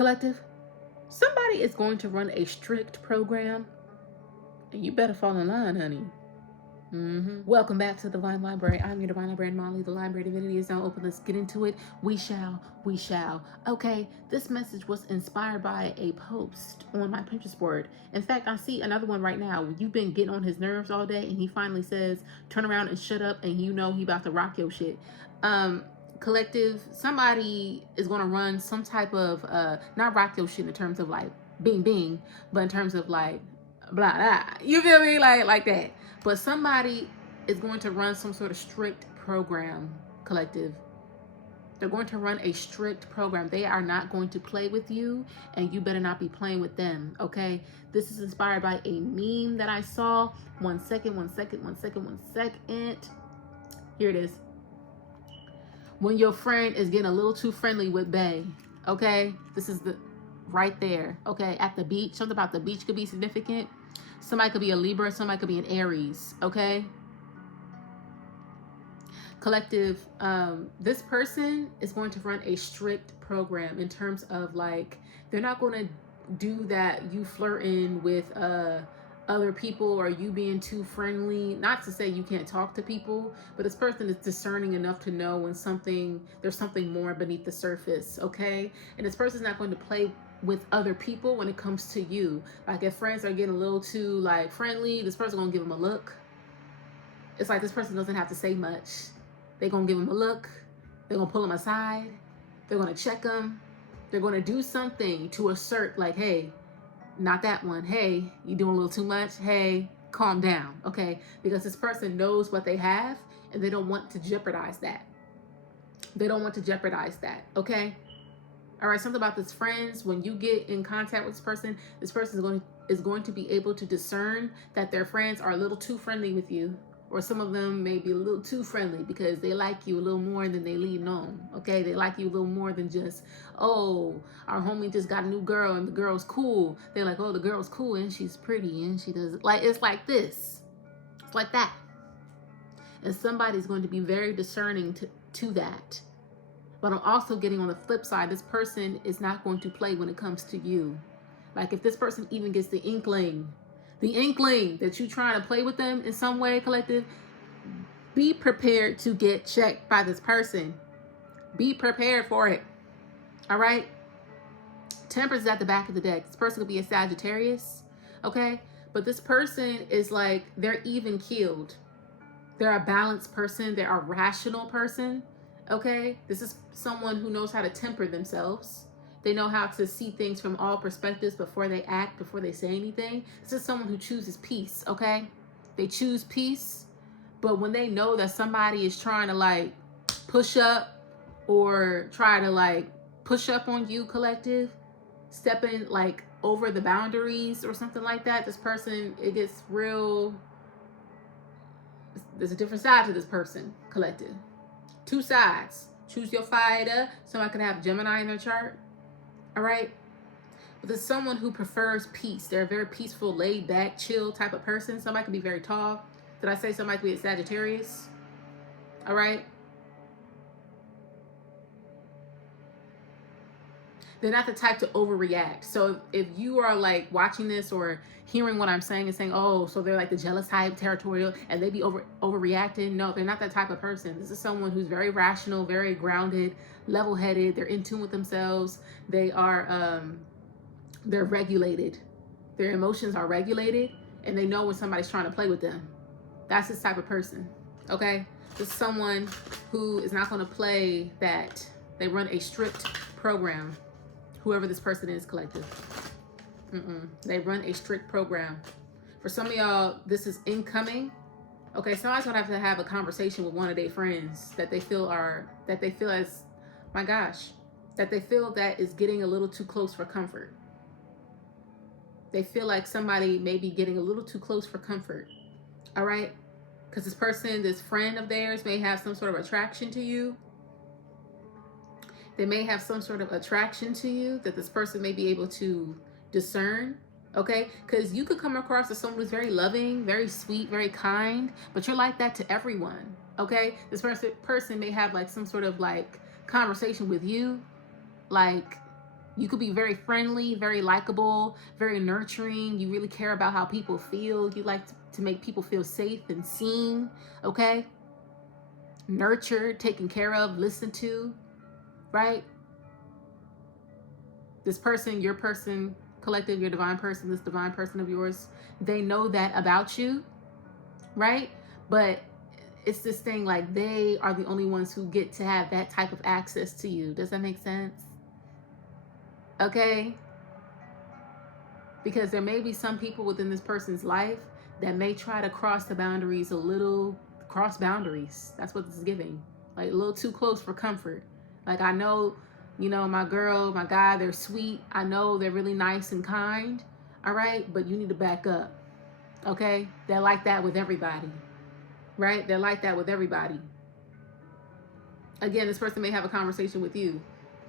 Collective, somebody is going to run a strict program, and you better fall in line, honey. Welcome back to the Divine Library. I'm your Divine Librarian Molly. The library divinity is now open. Let's get into it. We shall. Okay, this message was inspired by a post on my Pinterest board. In fact, I see another one right now. You've been getting on his nerves all day, and he finally says, turn around and shut up, and you know he about to rock your shit. Collective, somebody is going to run some type of, not rock your shit in terms of like bing bing, but in terms of like blah blah. You feel me? Like that. But somebody is going to run some sort of strict program, collective. They're going to run a strict program. They are not going to play with you, and you better not be playing with them, okay? This is inspired by a meme that I saw. One second. Here it is. When your friend is getting a little too friendly with bae, okay? This is the right there, okay? At the beach. Something about the beach could be significant. Somebody could be a Libra, somebody could be an Aries, okay? Collective, this person is going to run a strict program in terms of like, they're not going to do that you flirting with other people or you being too friendly. Not to say you can't talk to people, but this person is discerning enough to know when there's something more beneath the surface, okay? And this person's not going to play with other people when it comes to you. Like if friends are getting a little too like friendly, this person gonna give them a look. It's like this person doesn't have to say much. They're gonna give them a look. They're gonna pull them aside. They're gonna check them. They're gonna do something to assert like, hey, not that one. Hey, you doing a little too much. Hey, calm down, okay? Because this person knows what they have and they don't want to jeopardize that. Okay? All right, something about this friends, when you get in contact with this person is going to be able to discern that their friends are a little too friendly with you, or some of them may be a little too friendly because they like you a little more than they lead on, okay? They like you a little more than just, oh, our homie just got a new girl and the girl's cool. They're like, oh, the girl's cool and she's pretty and she does, like, it's like this. It's like that. And somebody's going to be very discerning to that. But I'm also getting on the flip side, this person is not going to play when it comes to you. Like if this person even gets the inkling that you're trying to play with them in some way, collective, be prepared to get checked by this person. Be prepared for it. All right? Temperance is at the back of the deck. This person could be a Sagittarius, okay? But this person is like, they're even keeled. They're a balanced person. They're a rational person. Okay, this is someone who knows how to temper themselves. They know how to see things from all perspectives before they act, before they say anything. This is someone who chooses peace, okay? They choose peace, but when they know that somebody is trying to like push up or try to like push up on you, collective, stepping like over the boundaries or something like that, this person, it gets real, there's a different side to this person, collective. Two sides. Choose your fighter. Somebody could have Gemini in their chart. All right. But there's someone who prefers peace. They're a very peaceful, laid back, chill type of person. Somebody could be very tall. Did I say somebody could be a Sagittarius? All right. They're not the type to overreact. So if you are like watching this or hearing what I'm saying and saying, oh, so they're like the jealous type, territorial, and they be overreacting. No, they're not that type of person. This is someone who's very rational, very grounded, level-headed. They're in tune with themselves. They are, they're regulated. Their emotions are regulated, and they know when somebody's trying to play with them. That's this type of person, okay? This is someone who is not going to play that. They run a strict program. Whoever this person is, collective. They run a strict program. For some of y'all, this is incoming. Okay, somebody's gonna have to have a conversation with one of their friends that they feel as, my gosh, that they feel that is getting a little too close for comfort. They feel like somebody may be getting a little too close for comfort. All right? Because this person, this friend of theirs may have some sort of attraction to you. They may have some sort of attraction to you that this person may be able to discern, okay? Because you could come across as someone who's very loving, very sweet, very kind, but you're like that to everyone, okay? This person may have like some sort of like conversation with you, like You could be very friendly, very likable, very nurturing. You really care about how people feel. You like to make people feel safe and seen, okay? Nurtured, taken care of, listened to, right? This person, your person, collective, your divine person, this divine person of yours, they know that about you, right? But it's this thing like they are the only ones who get to have that type of access to you. Does that make sense? Okay? Because there may be some people within this person's life that may try to cross the boundaries a little, cross boundaries. That's what this is giving. Like a little too close for comfort. Like I know, you know, my girl, my guy, they're sweet. I know they're really nice and kind. All right? But you need to back up. Okay? They're like that with everybody. Right? They're like that with everybody. Again, this person may have a conversation with you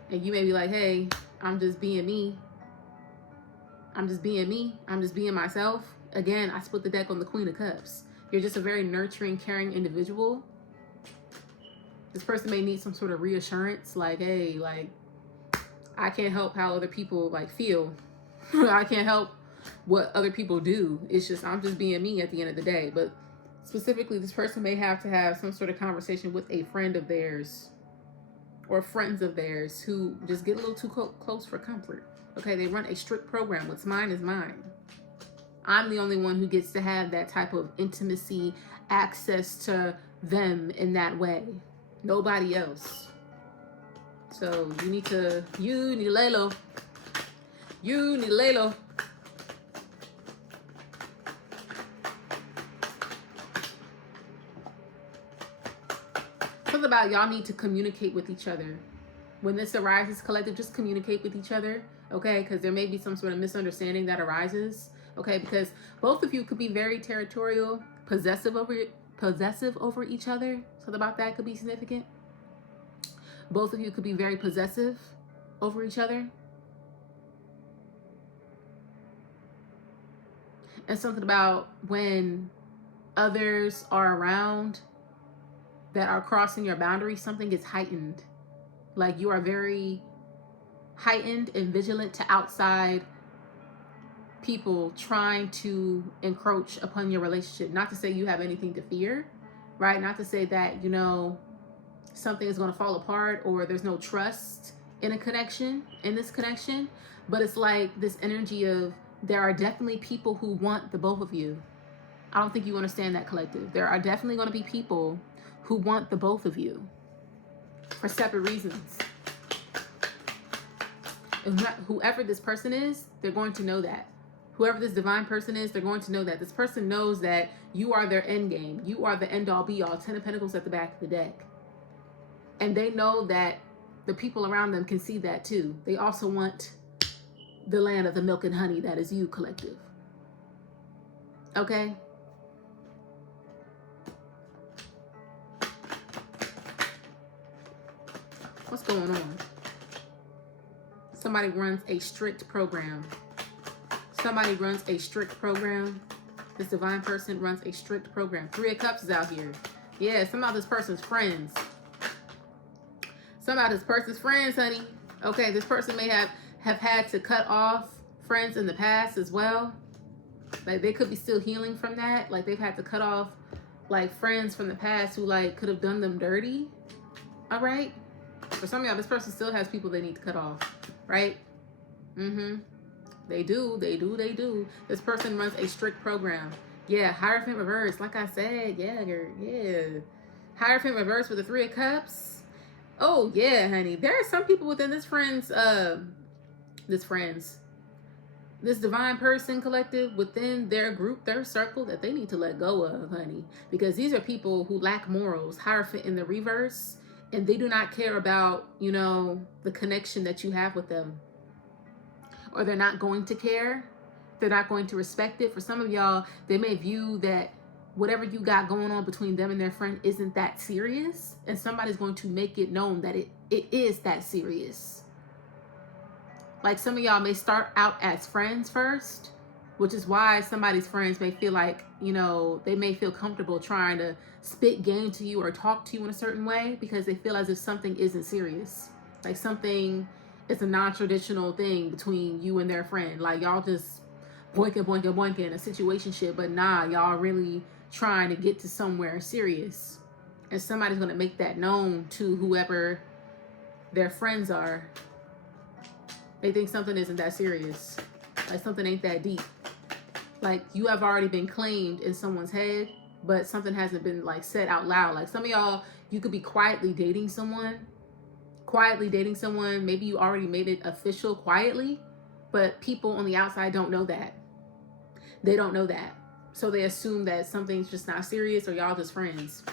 and you may be like, hey, I'm just being me. I'm just being me. I'm just being myself. Again, I split the deck on the Queen of Cups. You're just a very nurturing, caring individual. This person may need some sort of reassurance, like, hey, like, I can't help how other people like feel. I can't help what other people do. It's just, I'm just being me at the end of the day. But specifically, this person may have to have some sort of conversation with a friend of theirs or friends of theirs who just get a little too close for comfort. Okay, they run a strict program. What's mine is mine. I'm the only one who gets to have that type of intimacy, access to them in that way. Nobody else. So you need to lay low. You need to lay low. Something about y'all need to communicate with each other. When this arises, collective, just communicate with each other, okay? Because there may be some sort of misunderstanding that arises, okay? Because both of you could be very territorial, possessive over each other. Something about that could be significant. Both of you could be very possessive over each other. And something about when others are around that are crossing your boundaries, something gets heightened. Like you are very heightened and vigilant to outside people trying to encroach upon your relationship. Not to say you have anything to fear, right? Not to say that, you know, something is going to fall apart or there's no trust in this connection. But it's like this energy of there are definitely people who want the both of you. I don't think you understand that, collective. There are definitely going to be people who want the both of you for separate reasons. And whoever this person is, they're going to know that. Whoever this divine person is, they're going to know that. This person knows that you are their end game. You are the end all be all. 10 of Pentacles at the back of the deck. And they know that the people around them can see that too. They also want the land of the milk and honey that is you, collective. Okay? What's going on? Somebody runs a strict program. Somebody runs a strict program. This divine person runs a strict program. 3 of Cups is out here. Yeah, some of this person's friends. Some of this person's friends, honey. Okay, this person may have had to cut off friends in the past as well. Like they could be still healing from that. Like they've had to cut off like friends from the past who like could have done them dirty. All right. For some of y'all, this person still has people they need to cut off, right? They do. This person runs a strict program. Yeah, Hierophant reverse. Like I said, yeah, girl, yeah. Hierophant reverse with the 3 of Cups. Oh, yeah, honey. There are some people within this this divine person collective within their group, their circle that they need to let go of, honey. Because these are people who lack morals. Hierophant in the reverse. And they do not care about, you know, the connection that you have with them. Or they're not going to care. They're not going to respect it. For some of y'all, they may view that whatever you got going on between them and their friend isn't that serious. And somebody's going to make it known that it is that serious. Like some of y'all may start out as friends first, which is why somebody's friends may feel like, you know, they may feel comfortable trying to spit game to you or talk to you in a certain way because they feel as if something isn't serious. Like something it's a non-traditional thing between you and their friend. Like y'all just boinking, boinking, boinking, a situationship, but nah, y'all really trying to get to somewhere serious. And somebody's going to make that known to whoever their friends are. They think something isn't that serious. Like something ain't that deep. Like you have already been claimed in someone's head, but something hasn't been like said out loud. Like some of y'all, you could be quietly dating someone. Maybe you already made it official quietly, but people on the outside don't know that. They don't know that. So they assume that something's just not serious or y'all just friends.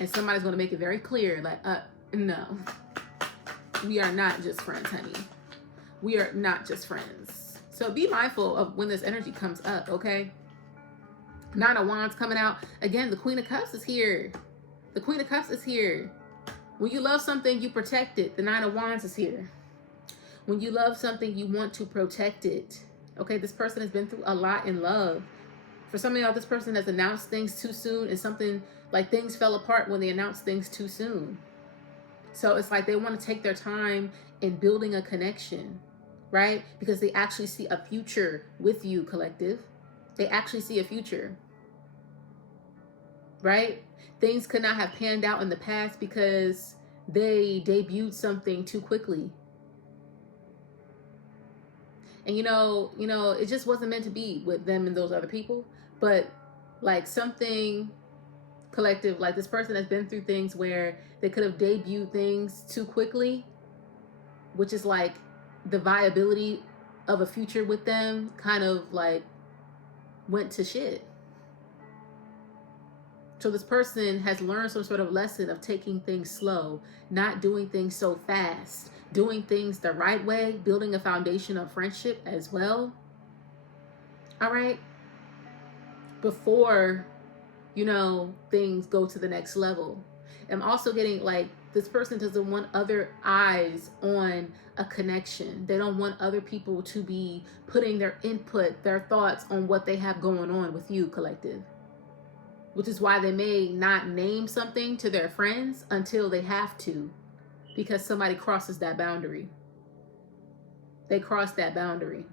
And somebody's going to make it very clear, like, no, we are not just friends, honey. We are not just friends. So be mindful of when this energy comes up, okay? Nine of Wands coming out. Again, the Queen of Cups is here. The Queen of Cups is here. When you love something, you protect it. The Nine of Wands is here. When you love something, you want to protect it. Okay, this person has been through a lot in love. For some of y'all, this person has announced things too soon, and something like things fell apart when they announced things too soon. So it's like they want to take their time in building a connection, right? Because they actually see a future with you, collective. They actually see a future, right? Things could not have panned out in the past because they debuted something too quickly. And you know, it just wasn't meant to be with them and those other people. But like something collective, like this person has been through things where they could have debuted things too quickly, which is like the viability of a future with them kind of like went to shit. So this person has learned some sort of lesson of taking things slow, not doing things so fast, doing things the right way, building a foundation of friendship as well. All right. Before, things go to the next level. I'm also getting like this person doesn't want other eyes on a connection. They don't want other people to be putting their input, their thoughts on what they have going on with you, collective. Which is why they may not name something to their friends until they have to, because somebody crosses that boundary. They cross that boundary.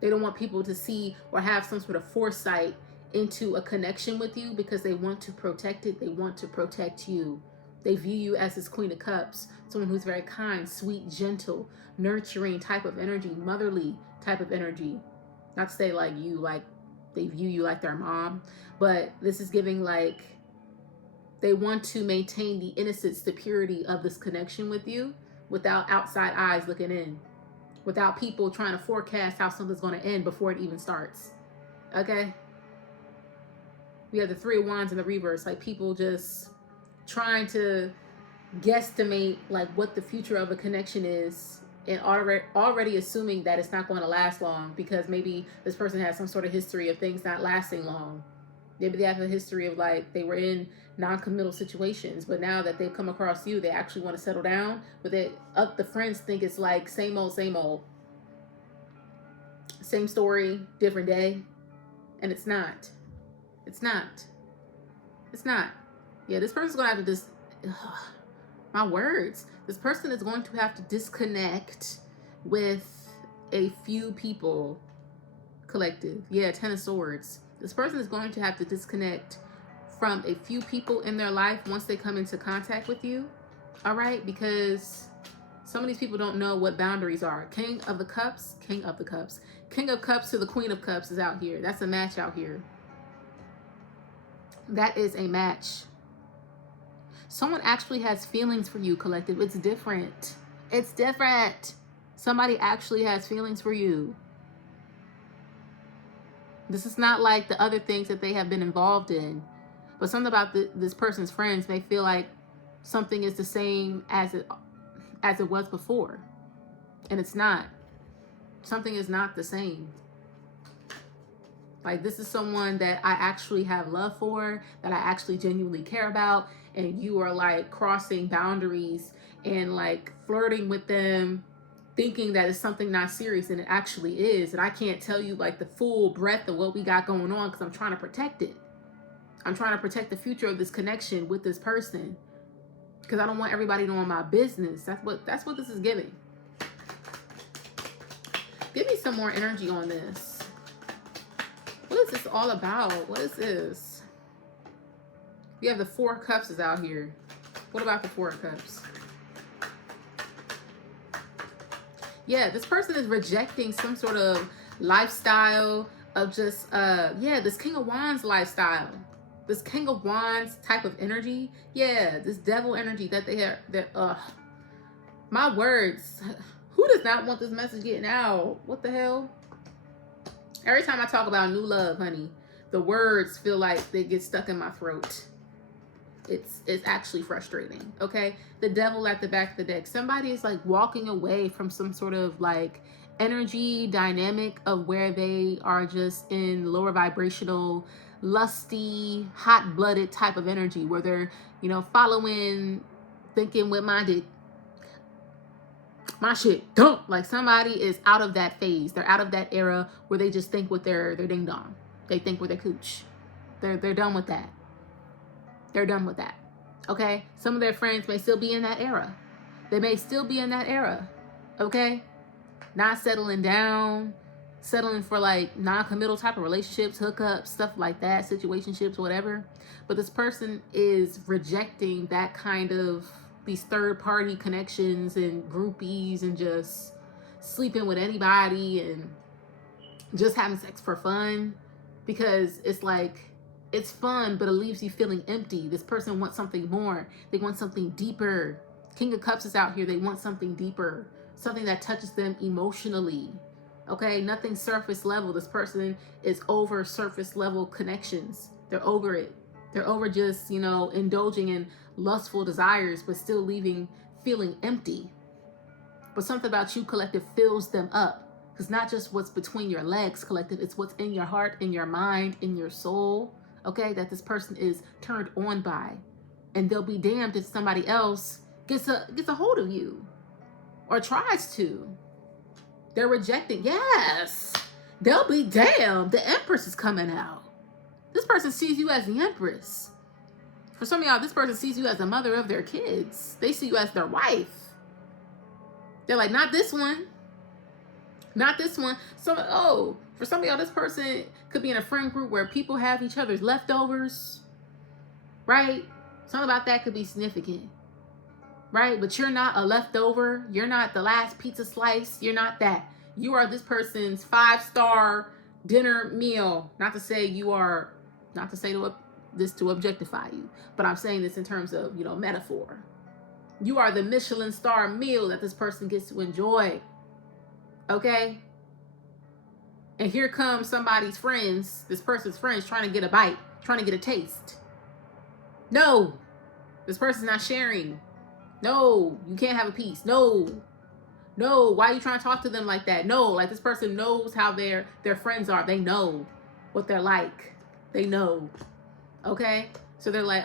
They don't want people to see or have some sort of foresight into a connection with you because they want to protect it. They want to protect you. They view you as this Queen of Cups, someone who's very kind, sweet, gentle, nurturing type of energy, motherly type of energy. Not to say like you, like they view you like their mom, but this is giving like they want to maintain the innocence, the purity of this connection with you without outside eyes looking in, without people trying to forecast how something's going to end before it even starts. Okay? We have the Three of Wands in the reverse, like people just trying to guesstimate like what the future of a connection is and already assuming that it's not going to last long because maybe this person has some sort of history of things not lasting long. Maybe they have a history of like they were in non-committal situations, but now that they've come across you, they actually want to settle down. But the friends think it's like same old, same story, different day, and it's not. It's not. Yeah, this person's gonna have to just my words. This person is going to have to disconnect with a few people, collective. Yeah, Ten of Swords. This person is going to have to disconnect from a few people in their life once they come into contact with you. All right, because some of these people don't know what boundaries are. King of Cups to the Queen of Cups is out here. That's a match out here. That is a match. Someone actually has feelings for you, collective. It's different. It's different. Somebody actually has feelings for you. This is not like the other things that they have been involved in. But something about this person's friends may feel like something is the same as it was before. And it's not. Something is not the same. Like this is someone that I actually have love for, that I actually genuinely care about, and you are like crossing boundaries and like flirting with them, thinking that it's something not serious, and it actually is. And I can't tell you like the full breadth of what we got going on because I'm trying to protect it. I'm trying to protect the future of this connection with this person because I don't want everybody knowing my business. That's what this is giving. Give me some more energy on this. What is this all about? What is this? We have the Four of Cups is out here. What about the Four of Cups? Yeah, this person is rejecting some sort of lifestyle of just, this King of Wands lifestyle. This King of Wands type of energy. Yeah, this devil energy that they have. My words. Who does not want this message getting out? What the hell? Every time I talk about new love, honey, the words feel like they get stuck in my throat. It's actually frustrating, okay? The devil at the back of the deck. Somebody is like walking away from some sort of like energy dynamic of where they are just in lower vibrational, lusty, hot-blooded type of energy where they're, following, thinking with my shit don't. Like somebody is out of that phase. They're out of that era where they just think with their ding dong. They think with their cooch. They're done with that. They're done with that. Okay? Some of their friends may still be in that era. They may still be in that era. Okay? Not settling down, settling for like non-committal type of relationships, hookups, stuff like that, situationships, whatever. But this person is rejecting that kind of these third-party connections and groupies and just sleeping with anybody and just having sex for fun because it's like, it's fun, but it leaves you feeling empty. This person wants something more. They want something deeper. King of Cups is out here. They want something deeper, something that touches them emotionally. Okay, nothing surface level. This person is over surface level connections. They're over it. They're over just, indulging in lustful desires, but still feeling empty. But something about you, collective, fills them up. Because not just what's between your legs, collective, it's what's in your heart, in your mind, in your soul, okay, that this person is turned on by. And they'll be damned if somebody else gets a hold of you or tries to. They're rejecting. Yes, they'll be damned. The Empress is coming out. This person sees you as the Empress. For some of y'all, this person sees you as the mother of their kids. They see you as their wife. They're like, not this one. Not this one. For some of y'all, this person could be in a friend group where people have each other's leftovers, right? Something about that could be significant, right? But you're not a leftover. You're not the last pizza slice. You're not that. You are this person's 5-star dinner meal. Not to say this to objectify you, but I'm saying this in terms of, metaphor. You are the Michelin star meal that this person gets to enjoy. Okay? And here comes somebody's friends, this person's friends, trying to get a bite, trying to get a taste. No, this person's not sharing. No, you can't have a piece. No, why are you trying to talk to them like that? No, like this person knows how their friends are. They know what they're like. They know. Okay? So they're like,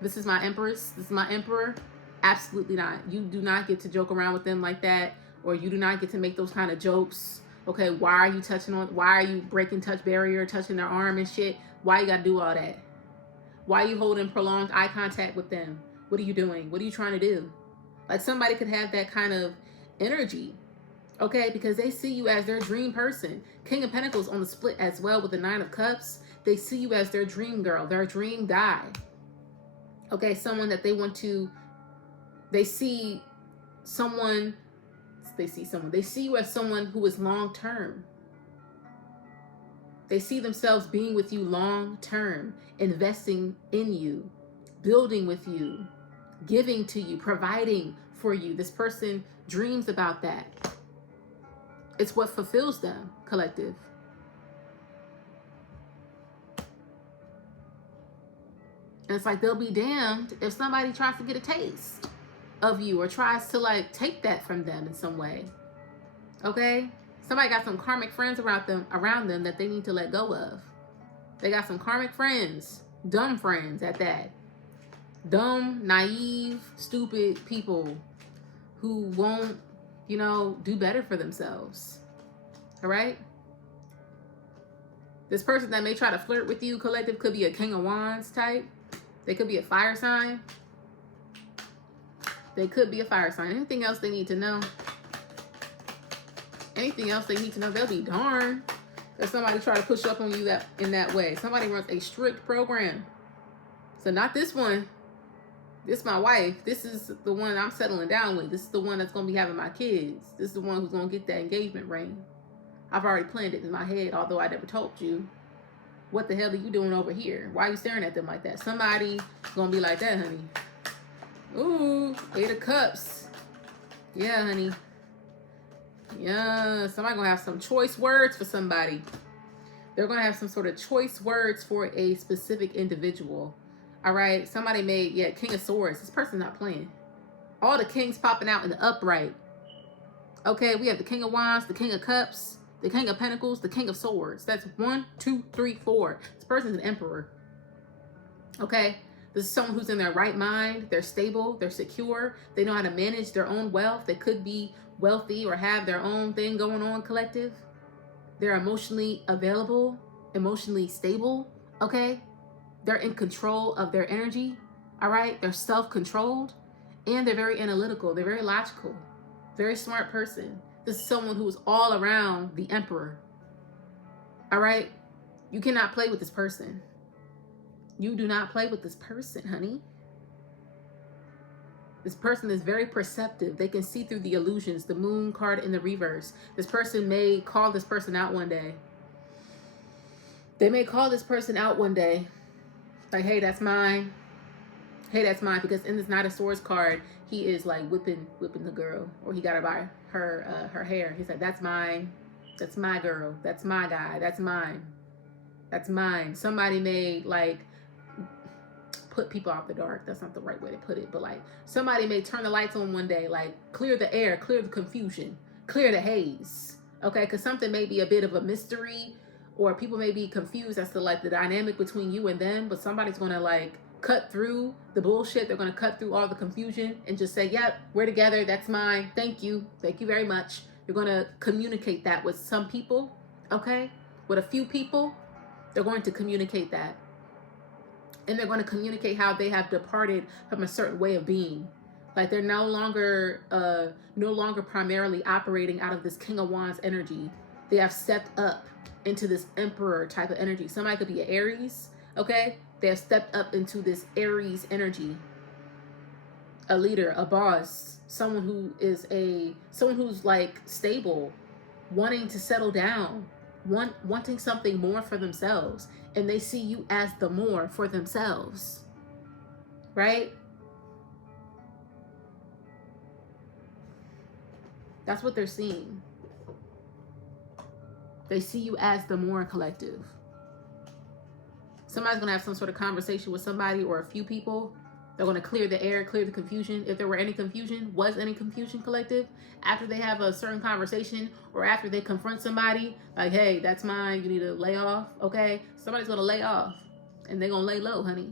this is my Empress. This is my Emperor. Absolutely not. You do not get to joke around with them like that, or you do not get to make those kind of jokes. Okay, why are you breaking touch barrier, touching their arm and shit? Why you gotta do all that? Why are you holding prolonged eye contact with them? What are you doing? What are you trying to do? Like somebody could have that kind of energy, okay? Because they see you as their dream person. King of Pentacles on the split as well with the 9 of Cups. They see you as their dream girl, their dream guy. Okay, someone that they want to, they see you as someone who is long-term. They see themselves being with you long-term, investing in you, building with you, giving to you, providing for you. This person dreams about that. It's what fulfills them, collective. And it's like they'll be damned if somebody tries to get a taste of you or tries to like take that from them in some way. Okay? Somebody got some karmic friends around them that they need to let go of. They got some karmic friends, dumb friends at that. Dumb, naive, stupid people who won't, do better for themselves. All right? This person that may try to flirt with you, collective, could be a King of Wands type. They could be a fire sign. They could be a fire sign. Anything else they need to know? Anything else they need to know? They'll be darned if somebody try to push up on you in that way. Somebody runs a strict program. So not this one. This is my wife. This is the one I'm settling down with. This is the one that's going to be having my kids. This is the one who's going to get that engagement ring. I've already planned it in my head, although I never told you. What the hell are you doing over here? Why are you staring at them like that? Somebody's going to be like that, honey. Ooh, 8 of Cups. Yeah, honey. Yeah, somebody going to have some choice words for somebody. They're going to have some sort of choice words for a specific individual. All right, somebody made, yeah, King of Swords. This person's not playing. All the kings popping out in the upright. Okay, we have the King of Wands, the King of Cups, the King of Pentacles, the King of Swords. That's 1, 2, 3, 4. This person's an emperor. Okay, this is someone who's in their right mind. They're stable, they're secure. They know how to manage their own wealth. They could be wealthy or have their own thing going on, collective. They're emotionally available, emotionally stable, okay? They're in control of their energy, all right? They're self-controlled, and they're very analytical. They're very logical, very smart person. This is someone who's all around the emperor, all right? You cannot play with this person. You do not play with this person, honey. This person is very perceptive. They can see through the illusions, the moon card in the reverse. This person may call this person out one day. They may call this person out one day. Like, hey, that's mine. Hey, that's mine. Because in this Knight of Swords card, he is like whipping the girl. Or he got her by her hair. He's like, that's mine. That's my girl. That's my guy. That's mine. That's mine. Somebody may like put people off the dark. That's not the right way to put it. But like somebody may turn the lights on one day. Like clear the air. Clear the confusion. Clear the haze. Okay? Because something may be a bit of a mystery. Or people may be confused as to like the dynamic between you and them, but somebody's going to like cut through the bullshit. They're going to cut through all the confusion and just say, yep, we're together. That's mine. Thank you. Thank you very much. You're going to communicate that with some people. Okay. With a few people, they're going to communicate that. And they're going to communicate how they have departed from a certain way of being. Like they're no longer primarily operating out of this King of Wands energy. They have stepped up into this emperor type of energy. Somebody could be an Aries, okay? They have stepped up into this Aries energy. A leader, a boss, someone who's like stable, wanting to settle down, wanting something more for themselves. And they see you as the more for themselves, right? That's what they're seeing. They see you as the more collective. Somebody's going to have some sort of conversation with somebody or a few people. They're going to clear the air, clear the confusion. If there were any confusion, was any confusion, collective? After they have a certain conversation or after they confront somebody, like, hey, that's mine, you need to lay off, okay? Somebody's going to lay off and they're going to lay low, honey.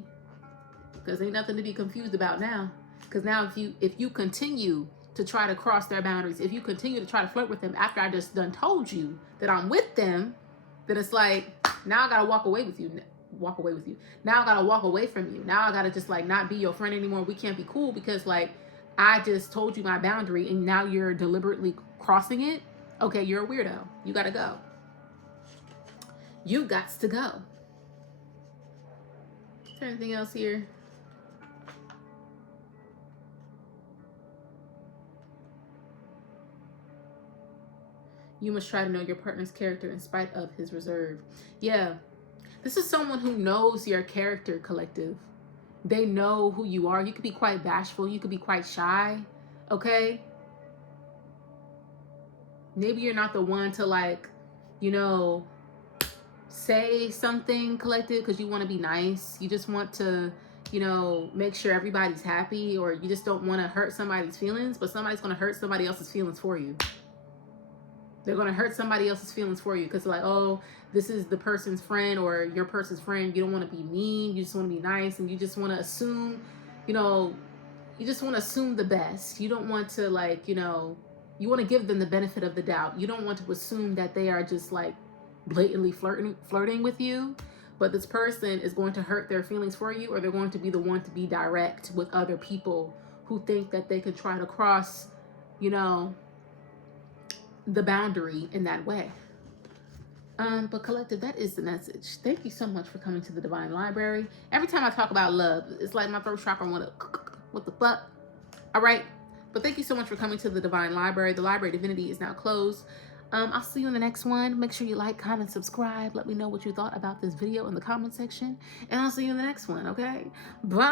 Because ain't nothing to be confused about now. Because now if you continue to try to cross their boundaries, if you continue to try to flirt with them after I just done told you that I'm with them, then it's like, now I gotta walk away with you. Now I gotta walk away from you. Now I gotta just like not be your friend anymore. We can't be cool because like I just told you my boundary and now you're deliberately crossing it. Okay, you're a weirdo. You gotta go. You gots to go. Is there anything else here? You must try to know your partner's character in spite of his reserve. Yeah. This is someone who knows your character, collective. They know who you are. You could be quite bashful. You could be quite shy. Okay? Maybe you're not the one to like, you know, say something, collective, because you want to be nice. You just want to, you know, make sure everybody's happy, or you just don't want to hurt somebody's feelings, but somebody's going to hurt somebody else's feelings for you. They're going to hurt somebody else's feelings for you because like, oh, this is the person's friend or your person's friend. You don't want to be mean. You just want to be nice. And you just want to assume, you know, you just want to assume the best. You don't want to like, you know, you want to give them the benefit of the doubt. You don't want to assume that they are just like blatantly flirting with you, but this person is going to hurt their feelings for you, or they're going to be the one to be direct with other people who think that they could try to cross, you know, the boundary in that way. But collective, that is the message. Thank you so much for coming to the Divine Library. Every time I talk about love, it's like my throat chakra want to, what the fuck? All right. But thank you so much for coming to the Divine Library. The Library Divinity is now closed. I'll see you in the next one. Make sure you like, comment, subscribe. Let me know what you thought about this video in the comment section. And I'll see you in the next one, okay? Bye!